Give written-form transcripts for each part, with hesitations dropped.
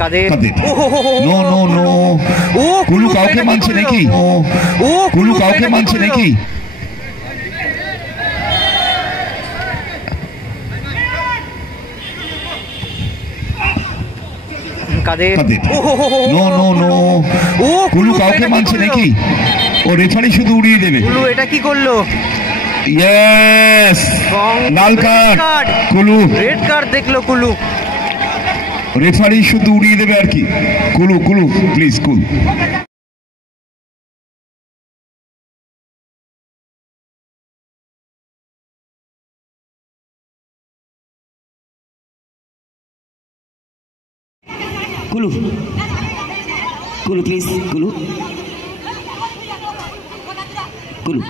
কাদের no no no কুলু কাউকে মানছে নাকি? কুলু কাউকে মানছে নাকি? কাদের নো নো নো কুলু কাউকে মানছে নাকি? ও রেফারি শুধু উড়িয়ে দেবে। কুলু এটা কি করলো? ইয়েস লাল কার্ড। কুলু রেড কার্ড দেখলো কুলু। রেফারি শুধু উড়িয়ে দেবে আর কি। Kulu Kulu please cool. Kulu, Kulu please, Kulu, Kulu,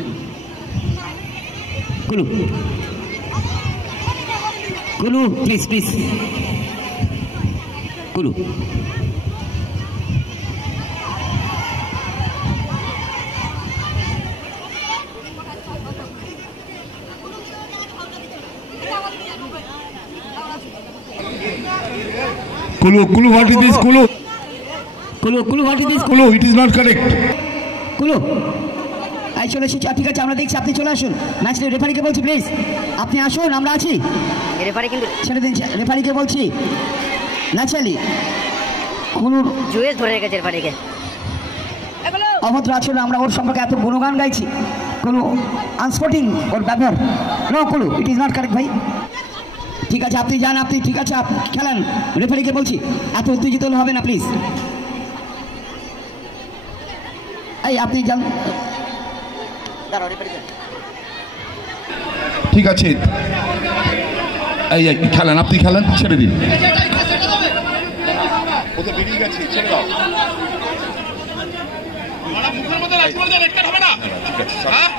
Kulu, Kulu please, please, Kulu. Kulu, Kulu, what is this? Kulu, Kulu, Kulu, what is this? Kulu, it is not correct. Kulu, I চলে এসেছি। ঠিক আছে, আমরা দেখছি, আপনি চলে আসুন। ম্যাচ রেফারিকে বলছি প্লিজ আপনি আসুন, আমরা আছি। রেফারি কিন্তু ছেড়ে দিন, রেফারিকে বলছি। ন্যাচারালি কুলুর জুয়েস ধরে রেখেছে রেফারিকে। অভদ্র আচরণ, আমরা ওর সম্পর্কে এত গুণগান গাইছি। কুলু আনস্পোর্টিং ওর ব্যবহার। No Kulu, it is not correct ভাই। ঠিক আছে আপনি যান, আপনি ঠিক আছে খেলেন। রেফারিকে বলছি এত উত্তেজিত হলে হবে না প্লিজ। এই আপনি যান। ঠিক আছে এই খেলেন, আপনি খেলেন, ছেড়ে দিন। ওদের বেরিয়ে গেছে, ছেড়ে দাও। মুখের মধ্যে রাজ করে দাও, রেড কার্ড হবে না। ঠিক আছে হ্যাঁ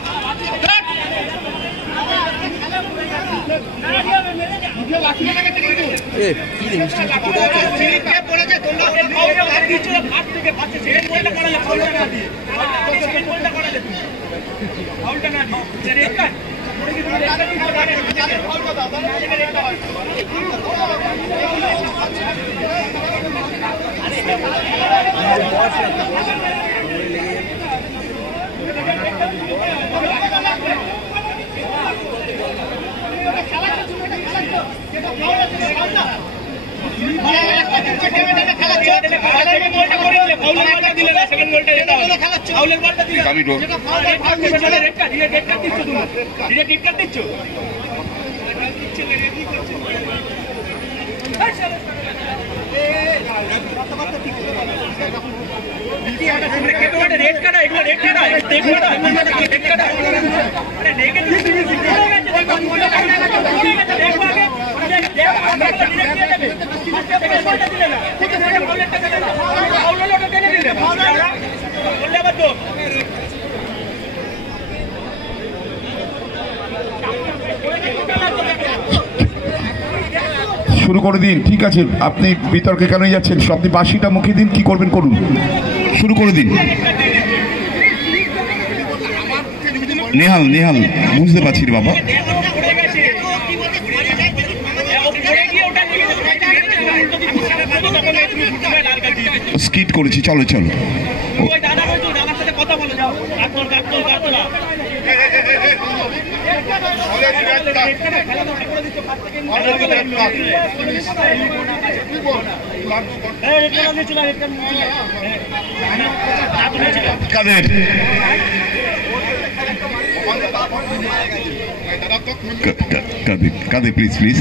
শুরু করে দিন। ঠিক আছে, আপনি বিতর্কে কেন যাচ্ছেন? আপনি বাঁশিটা মুখে দিন, কি করবেন করুন, শুরু করে দিন। নেহাল নেহাল বুঝতে পারছি রে বাবা। স্কিট করেছি, চলো চলো। কাদের কাদের কাদের প্লিজ প্লিজ।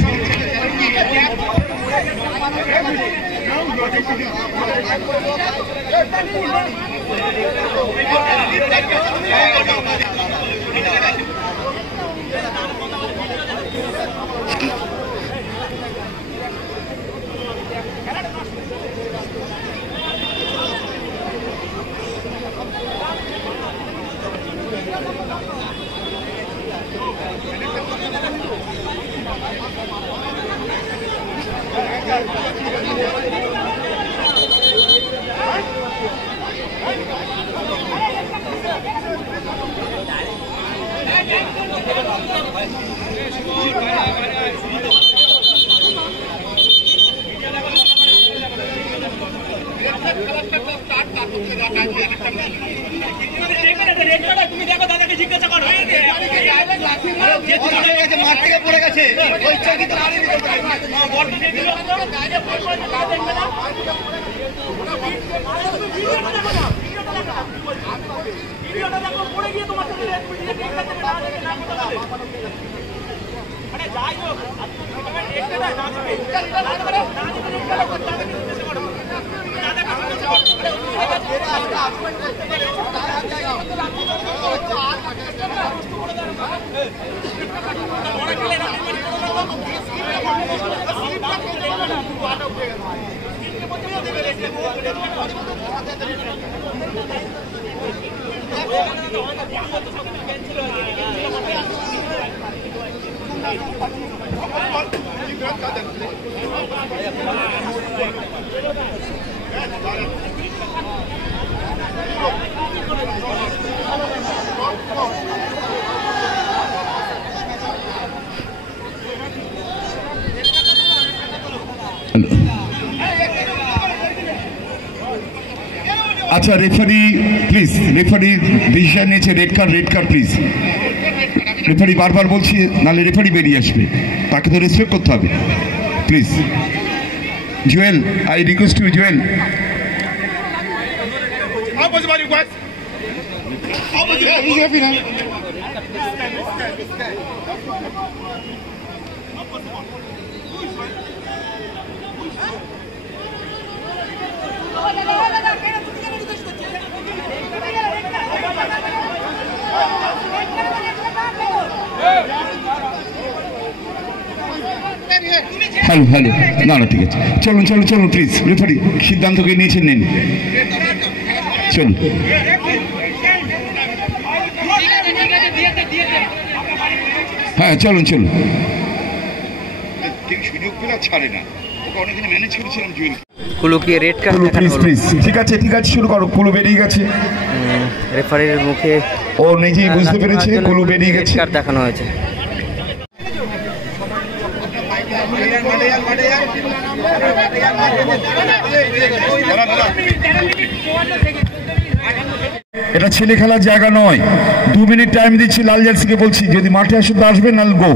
আচ্ছা রেফারি প্লিজ, রেফারি ডিসিশন নিয়েছে রেড কার্ড প্লিজ। রেফারি বারবার বলছি, নাহলে রেফারি বেরিয়ে আসবে, তাকে তো রেসপেক্ট করতে হবে please. Jewel, I request you Jewel. Hello, না ঠিক আছে, চলুন প্লিজ। রেফারি সিদ্ধান্তকে নিয়েছেন, নিন, চলুন। হ্যাঁ চলুন। সুযোগ পেলে ছাড়ে না, ওকে অনেকদিন ম্যানেজ করেছিলাম জুয়েল। কুলুকে রেড কার্ড প্লিজ, ঠিক আছে শুরু করো। কুলু বেরিয়ে গেছে, রেফারির মুখে ও নিজেই বুঝতে পেরেছে কুলু বেরিয়ে গেছে। কার্ড দেখানো হয়েছে। এটা ছেলে খেলার জায়গা নয়। 2 মিনিট টাইম দিচ্ছি লাল জার্সিকে, বলছি যদি মাঠে আসে তো আসবে, নাল গো।